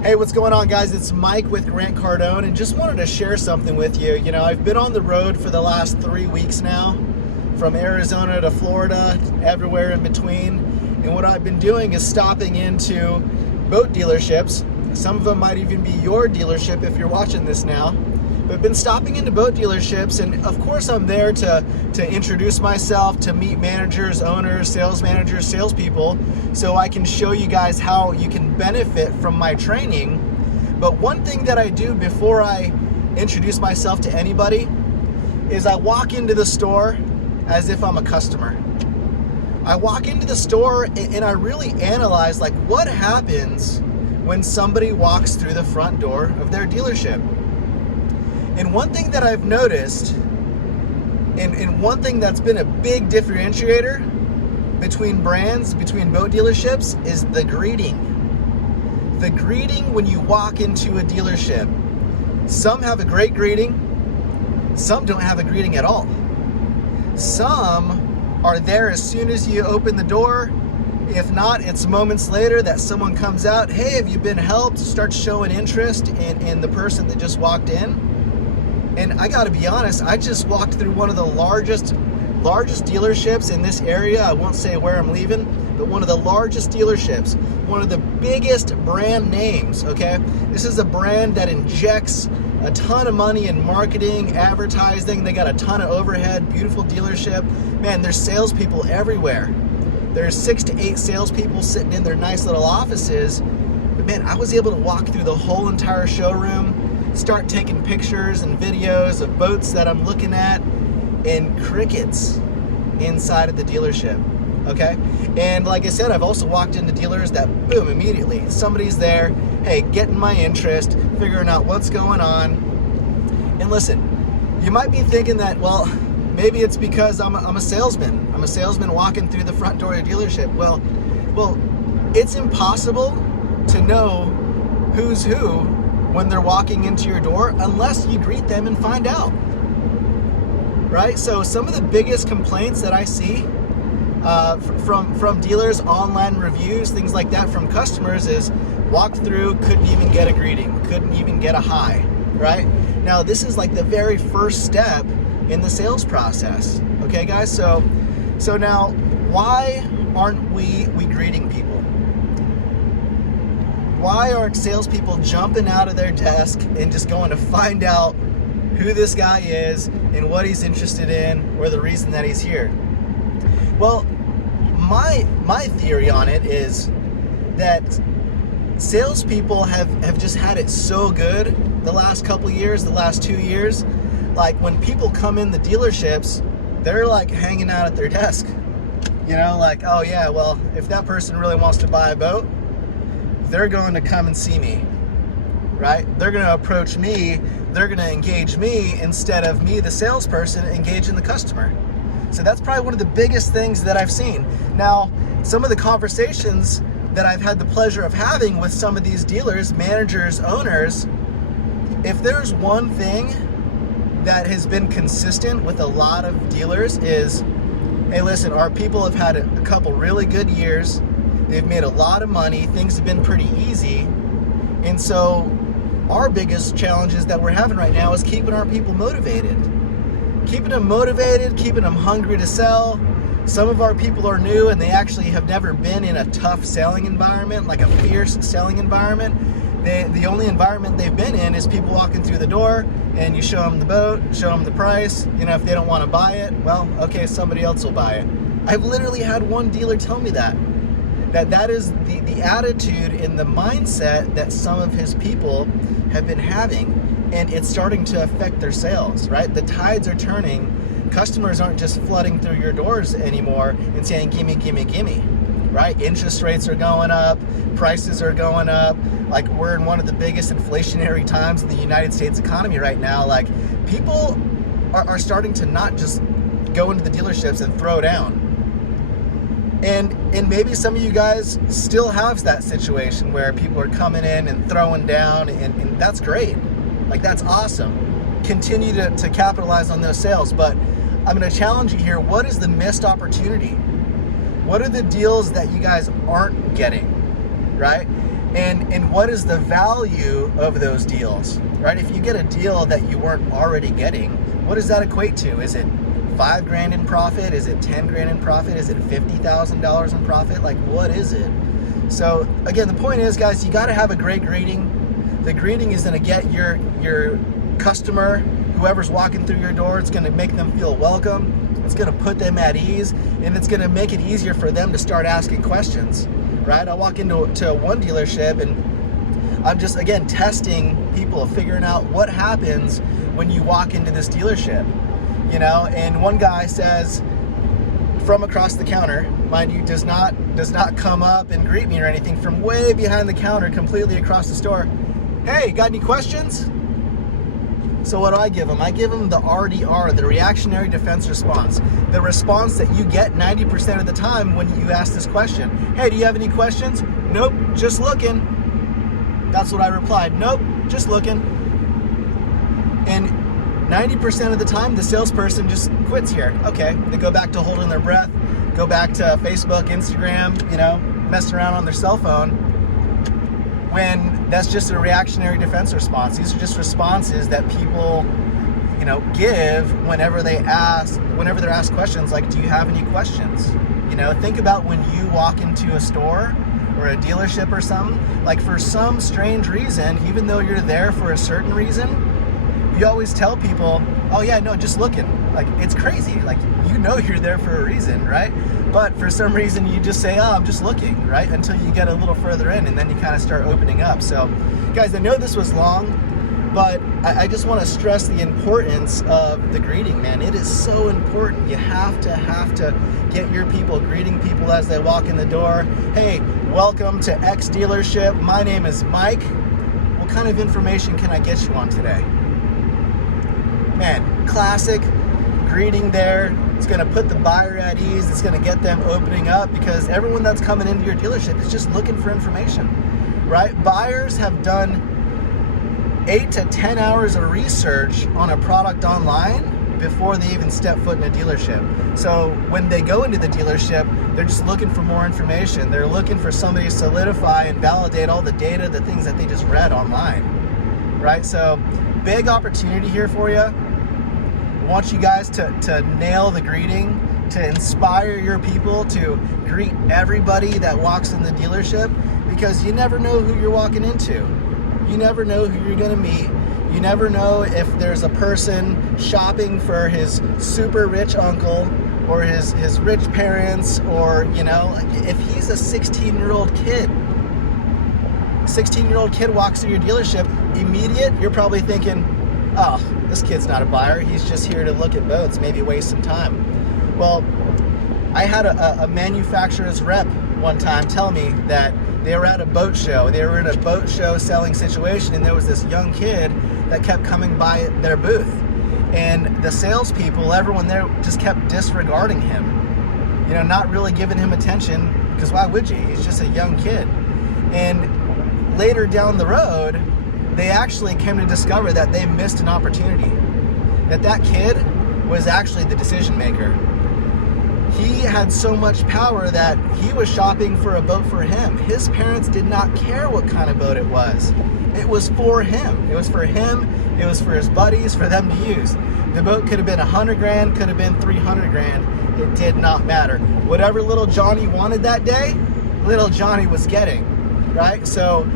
Hey, what's going on, guys? It's Mike with Grant Cardone, and just wanted to share something with you. You know, I've been on the road for the last 3 weeks now, from Arizona to Florida, everywhere in between. And what I've been doing is stopping into boat dealerships. Some of them might even be your dealership if you're watching this now. But I've been stopping into boat dealerships, and of course I'm there to introduce myself, to meet managers, owners, sales managers, salespeople, so I can show you guys how you can benefit from my training. But one thing that I do before I introduce myself to anybody is I walk into the store as if I'm a customer. I walk into the store and I really analyze, like, what happens when somebody walks through the front door of their dealership. And one thing that I've noticed, and one thing that's been a big differentiator between brands, between boat dealerships, is the greeting. The greeting when you walk into a dealership. Some have a great greeting, some don't have a greeting at all. Some are there as soon as you open the door. If not, it's moments later that someone comes out, hey, have you been helped? Starts showing interest in the person that just walked in. And I gotta be honest, I just walked through one of the largest dealerships in this area. I won't say where I'm leaving, but one of the largest dealerships, one of the biggest brand names, okay? This is a brand that injects a ton of money in marketing, advertising. They got a ton of overhead, beautiful dealership. Man, there's salespeople everywhere. There's 6 to 8 salespeople sitting in their nice little offices. But man, I was able to walk through the whole entire showroom, start taking pictures and videos of boats that I'm looking at, and crickets inside of the dealership, okay? And like I said, I've also walked into dealers that, boom, immediately, somebody's there, hey, getting my interest, figuring out what's going on. And listen, you might be thinking that, well, maybe it's because I'm a salesman. I'm a salesman walking through the front door of a dealership. Well, it's impossible to know who's who when they're walking into your door unless you greet them and find out, right? So some of the biggest complaints that I see from dealers, online reviews, things like that, from customers is walked through, couldn't even get a greeting, couldn't even get a hi, right? Now this is like the very first step in the sales process, okay guys? So now, why aren't we greeting people? Why aren't salespeople jumping out of their desk and just going to find out who this guy is and what he's interested in, or the reason that he's here? Well, my theory on it is that salespeople have just had it so good the last couple years, the last 2 years. Like, when people come in the dealerships, they're like hanging out at their desk. You know, like, oh yeah, well, if that person really wants to buy a boat, they're going to come and see me, right? They're going to approach me, they're going to engage me instead of me, the salesperson, engaging the customer. So that's probably one of the biggest things that I've seen. Now, some of the conversations that I've had the pleasure of having with some of these dealers, managers, owners, if there's one thing that has been consistent with a lot of dealers is, hey, listen, our people have had a couple really good years. They've made a lot of money. Things have been pretty easy. And so our biggest challenges that we're having right now is keeping our people motivated. Keeping them motivated, keeping them hungry to sell. Some of our people are new and they actually have never been in a tough selling environment, like a fierce selling environment. The only environment they've been in is people walking through the door and you show them the boat, show them the price. You know, if they don't want to buy it, well, okay, somebody else will buy it. I've literally had one dealer tell me that is the attitude and the mindset that some of his people have been having, and it's starting to affect their sales, right? The tides are turning. Customers aren't just flooding through your doors anymore and saying, gimme, gimme, gimme, right? Interest rates are going up, prices are going up. Like, we're in one of the biggest inflationary times in the United States economy right now. Like, people are starting to not just go into the dealerships and throw down. And maybe some of you guys still have that situation where people are coming in and throwing down, and that's great. Like, that's awesome. Continue to capitalize on those sales. But I'm going to challenge you here. What is the missed opportunity? What are the deals that you guys aren't getting, right? And what is the value of those deals, right? If you get a deal that you weren't already getting, what does that equate to? Is it $5,000 in profit? Is it $10,000 in profit? Is it $50,000 in profit? Like, what is it? So again, the point is, guys, you got to have a great greeting. The greeting is going to get your customer, whoever's walking through your door, it's going to make them feel welcome. It's going to put them at ease, and it's going to make it easier for them to start asking questions, right? I walk into one dealership, and I'm just, again, testing people, figuring out what happens when you walk into this dealership, you know. And one guy says, from across the counter, mind you, does not come up and greet me or anything, from way behind the counter, completely across the store, "Hey, got any questions?" So what do I give him? I give him the RDR, the reactionary defense response. The response that you get 90% of the time when you ask this question. "Hey, do you have any questions?" "Nope, just looking." That's what I replied. "Nope, just looking." And 90% of the time, the salesperson just quits here. Okay, they go back to holding their breath, go back to Facebook, Instagram, you know, messing around on their cell phone, when that's just a reactionary defense response. These are just responses that people, you know, give whenever they're asked questions like, "Do you have any questions?" You know, think about when you walk into a store or a dealership or something, like, for some strange reason, even though you're there for a certain reason, you always tell people, "Oh yeah, no, just looking." Like, it's crazy. Like, you know you're there for a reason, right? But for some reason you just say, "Oh, I'm just looking," right? Until you get a little further in, and then you kind of start opening up. So guys, I know this was long, but I just want to stress the importance of the greeting, man. It is so important. You have to get your people greeting people as they walk in the door. "Hey, welcome to X dealership. My name is Mike. What kind of information can I get you on today?" Man, classic greeting there. It's going to put the buyer at ease. It's going to get them opening up, because everyone that's coming into your dealership is just looking for information, right? Buyers have done 8 to 10 hours of research on a product online before they even step foot in a dealership. So when they go into the dealership, they're just looking for more information. They're looking for somebody to solidify and validate all the data, the things that they just read online, right? So big opportunity here for you. I want you guys to nail the greeting, to inspire your people to greet everybody that walks in the dealership, because you never know who you're walking into. You never know who you're going to meet. You never know if there's a person shopping for his super rich uncle or his rich parents, or, you know, if he's a 16-year-old kid. 16-year-old kid walks through your dealership, you're probably thinking, "Oh, this kid's not a buyer. He's just here to look at boats, maybe waste some time." Well, I had a manufacturer's rep one time tell me that they were at a boat show. They were in a boat show selling situation, and there was this young kid that kept coming by their booth. And the salespeople, everyone there, just kept disregarding him. You know, not really giving him attention, because why would you? He's just a young kid. And later down the road, they actually came to discover that they missed an opportunity. That kid was actually the decision maker. He had so much power that he was shopping for a boat for him. His parents did not care what kind of boat it was. It was for him. It was for him. It was for his buddies, for them to use. The boat could have been $100,000, could have been $300,000. It did not matter. Whatever little Johnny wanted that day, little Johnny was getting, right? So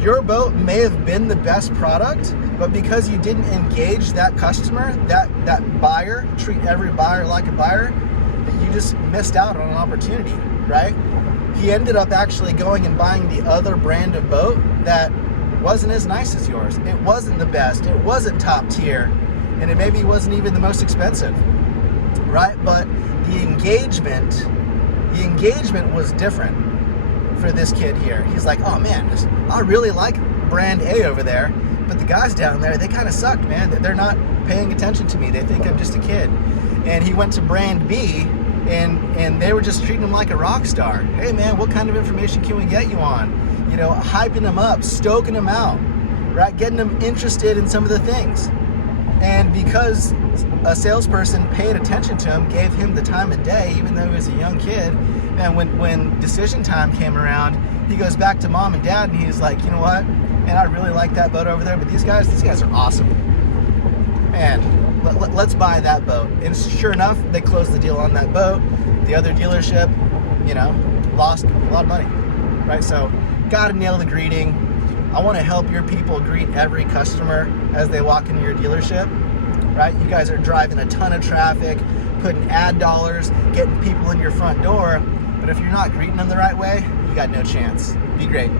your boat may have been the best product, but because you didn't engage that customer, that buyer, treat every buyer like a buyer, you just missed out on an opportunity, right? He ended up actually going and buying the other brand of boat that wasn't as nice as yours. It wasn't the best. It wasn't top tier, and it maybe wasn't even the most expensive, right? But the engagement was different for this kid here. He's like, "Oh man, I really like brand A over there, but the guys down there, they kind of suck, man. They're not paying attention to me. They think I'm just a kid." And he went to brand B, and they were just treating him like a rock star. "Hey man, what kind of information can we get you on?" You know, hyping him up, stoking him out, right? Getting him interested in some of the things. And because a salesperson paid attention to him, gave him the time of day, even though he was a young kid, man, when decision time came around, he goes back to mom and dad and he's like, you know what? Man, I really like that boat over there, but these guys are awesome. Man, let's buy that boat. And sure enough, they closed the deal on that boat. The other dealership, lost a lot of money, right? So, gotta nail the greeting. I want to help your people greet every customer as they walk into your dealership, right? You guys are driving a ton of traffic, putting ad dollars, getting people in your front door, but if you're not greeting them the right way, you got no chance. Be great.